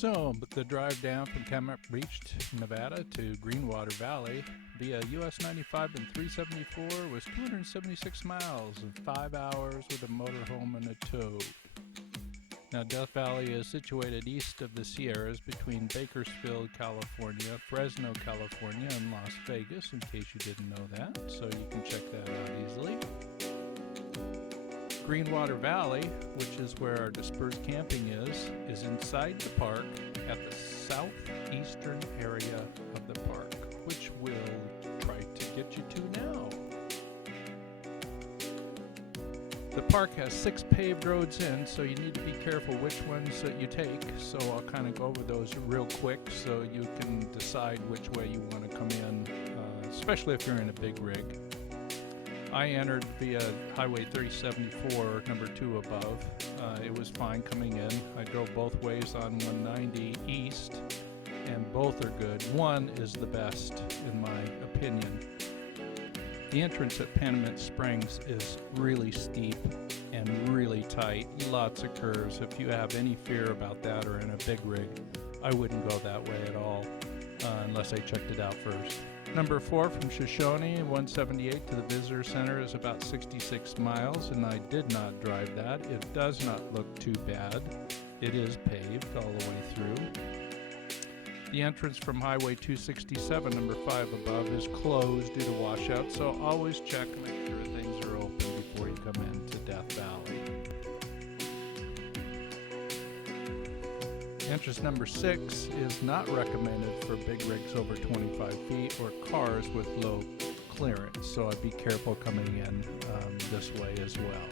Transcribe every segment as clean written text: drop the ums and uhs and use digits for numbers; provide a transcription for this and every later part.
So, but the drive down from Campground Beach, Nevada to Greenwater Valley via US 95 and 374 was 276 miles in 5 hours with a motorhome and a tow. Now, Death Valley is situated east of the Sierras between Bakersfield, California, Fresno, California, and Las Vegas, in case you didn't know that, so you can check that out easily. Greenwater Valley, which is where our dispersed camping is inside the park at the southeastern area of the park, which we'll try to get you to now. The park has 6 paved roads in, so you need to be careful which ones that you take. So I'll kind of go over those real quick so you can decide which way you want to come in, especially if you're in a big rig. I entered via Highway 374, number 2 above. It was fine coming in. I drove both ways on 190 east, and both are good. One is the best, in my opinion. The entrance at Panamint Springs is really steep and really tight, lots of curves. If you have any fear about that or in a big rig, I wouldn't go that way at all unless I checked it out first. Number 4 from Shoshone, 178 to the Visitor Center is about 66 miles, and I did not drive that. It does not look too bad. It is paved all the way through. The entrance from Highway 267, number 5 above, is closed due to washout, so always check and make sure things are open before you come into Death Valley. Entrance number 6 is not recommended for big rigs over 25 feet or cars with low clearance, so I'd be careful coming in this way as well.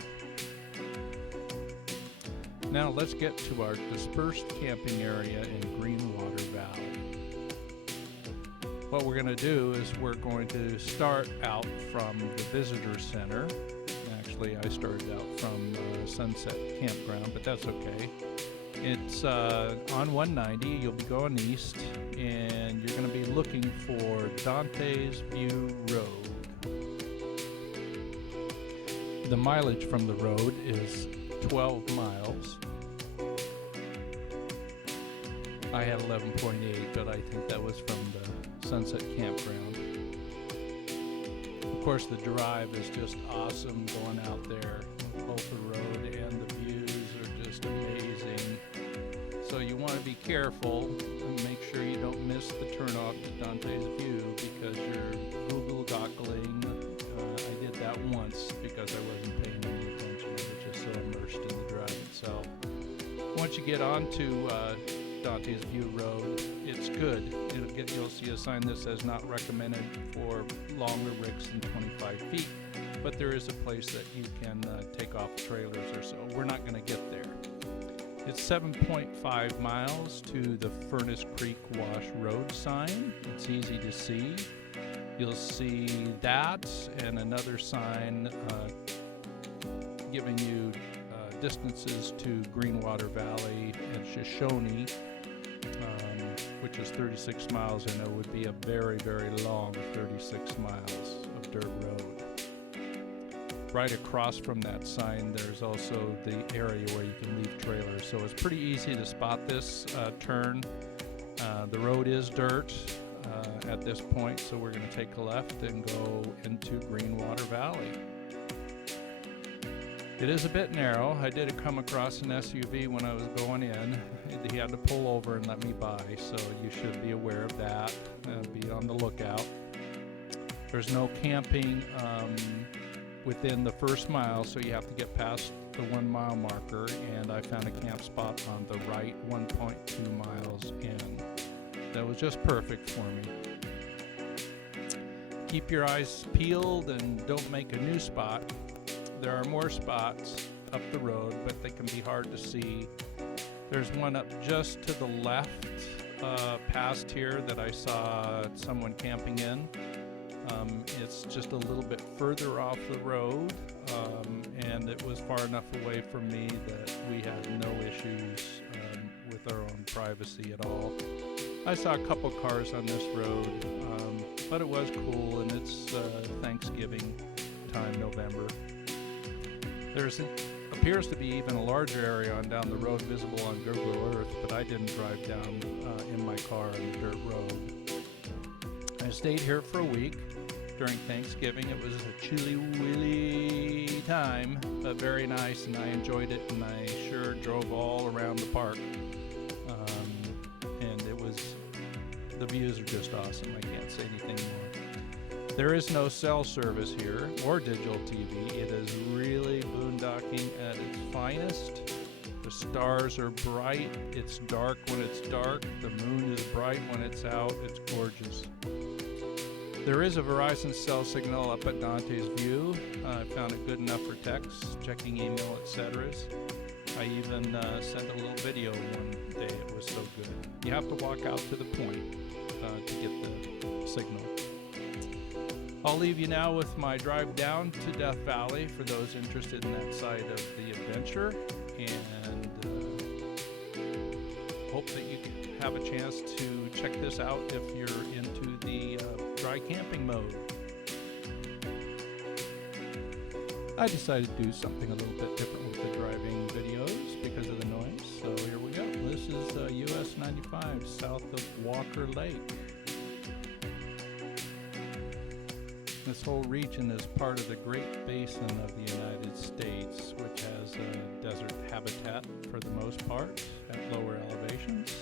Now let's get to our dispersed camping area in Greenwater Valley. What we're going to do is we're going to start out from the Visitor Center. Actually, I started out from Sunset Campground, but that's okay. It's on 190. You'll be going east, and you're going to be looking for Dante's View Road. The mileage from the road is 12 miles. I had 11.8, but I think that was from the Sunset Campground. Of course, the drive is just awesome going out there. Both the road and the views are just amazing. So you want to be careful and make sure you don't miss the turnoff to Dante's View because you're Google goggling. I did that once because I wasn't paying any attention. I was just so immersed in the drive itself. Once you get onto Dante's View Road, it's good. You'll see a sign that says not recommended for longer rigs than 25 feet, but there is a place that you can take off trailers or so. We're not going to get there. It's 7.5 miles to the Furnace Creek Wash Road sign. It's easy to see. You'll see that and another sign giving you distances to Greenwater Valley and Shoshone, which is 36 miles, and it would be a very, very long 36 miles of dirt road. Right across from that sign, there's also the area where you can leave trailers, so it's pretty easy to spot this turn. The road is dirt at this point, so we're going to take a left and go into Greenwater Valley. It is a bit narrow. I did come across an SUV when I was going in. He had to pull over and let me by, so you should be aware of that. Be on the lookout. There's no camping within the first mile, so you have to get past the 1 mile marker, and I found a camp spot on the right 1.2 miles in. That was just perfect for me. Keep your eyes peeled and don't make a new spot. There are more spots up the road, but they can be hard to see. There's one up just to the left past here that I saw someone camping in. It's just a little bit further off the road, and it was far enough away from me that we had no issues with our own privacy at all. I saw a couple cars on this road, but it was cool, and it's Thanksgiving time, November. There's appears to be even a larger area on down the road visible on Google Earth, but I didn't drive down in my car on the dirt road. I stayed here for a week during Thanksgiving. It was a chilly willy time, but very nice, and I enjoyed it, and I sure drove all around the park. And the views are just awesome. I can't say anything more. There is no cell service here or digital TV. It is really boondocking at its finest. The stars are bright. It's dark when it's dark. The moon is bright when it's out. It's gorgeous. There is a Verizon cell signal up at Dante's View. I found it good enough for text, checking email, etc. I even sent a little video one day. It was so good. You have to walk out to the point to get the signal. I'll leave you now with my drive down to Death Valley for those interested in that side of the adventure, and hope that you can have a chance to check this out if you're into the dry camping mode. I decided to do something a little bit different with the driving videos because of the noise, so here we go. This is US 95 south of Walker Lake. This whole region is part of the Great Basin of the United States, which has a desert habitat for the most part at lower elevations.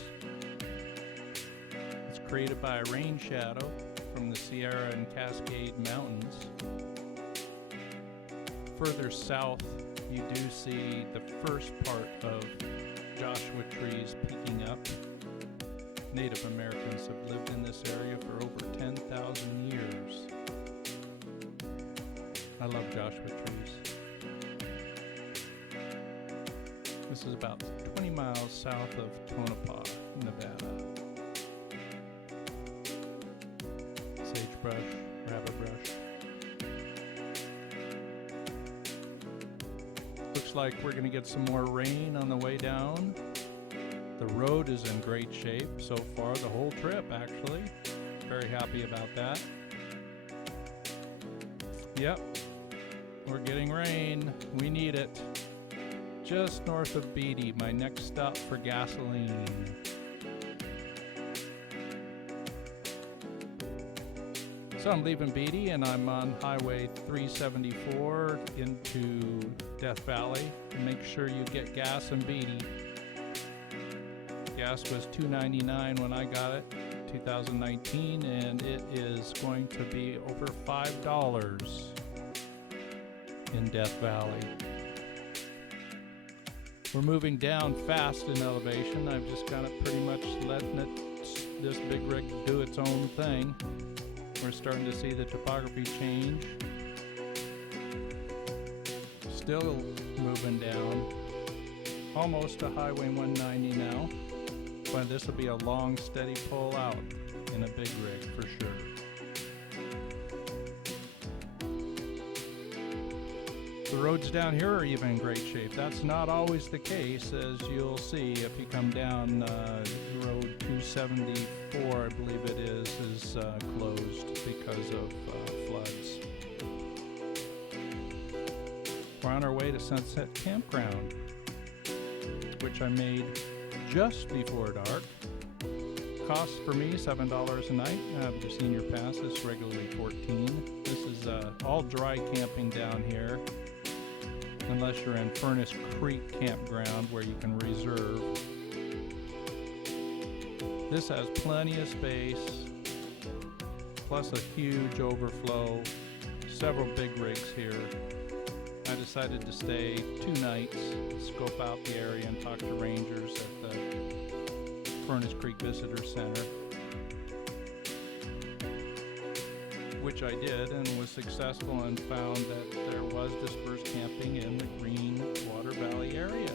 It's created by a rain shadow from the Sierra and Cascade Mountains. Further south, you do see the first part of Joshua trees peeking up. Native Americans have lived in this area for over 10,000 years. I love Joshua trees. This is about 20 miles south of Tonopah, Nevada. Sagebrush, rabbit brush. Looks like we're going to get some more rain on the way down. The road is in great shape so far, the whole trip actually. Very happy about that. Yep, we're getting rain. We need it. Just north of Beatty, my next stop for gasoline. So I'm leaving Beatty and I'm on Highway 374 into Death Valley. Make sure you get gas in Beatty. Gas was $2.99 when I got it, 2019, and it is going to be over $5 in Death Valley. We're moving down fast in elevation. I've just got it pretty much letting this big rig do its own thing. We're starting to see the topography change. Still moving down, almost to Highway 190 now, but this will be a long, steady pull out in a big rig for sure. The roads down here are even in great shape. That's not always the case, as you'll see if you come down Road 274, I believe it is closed because of floods. We're on our way to Sunset Campground, which I made just before dark. Costs for me $7 a night. The senior pass is regularly $14. This is all dry camping down here, unless you're in Furnace Creek Campground where you can reserve. This has plenty of space, plus a huge overflow, several big rigs here. I decided to stay 2 nights, scope out the area and talk to rangers at the Furnace Creek Visitor Center, which I did and was successful, and found that there was dispersed camping in the Green Water Valley area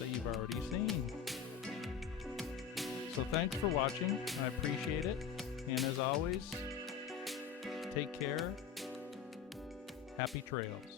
that you've already seen. So thanks for watching. I appreciate it. And as always, take care. Happy trails.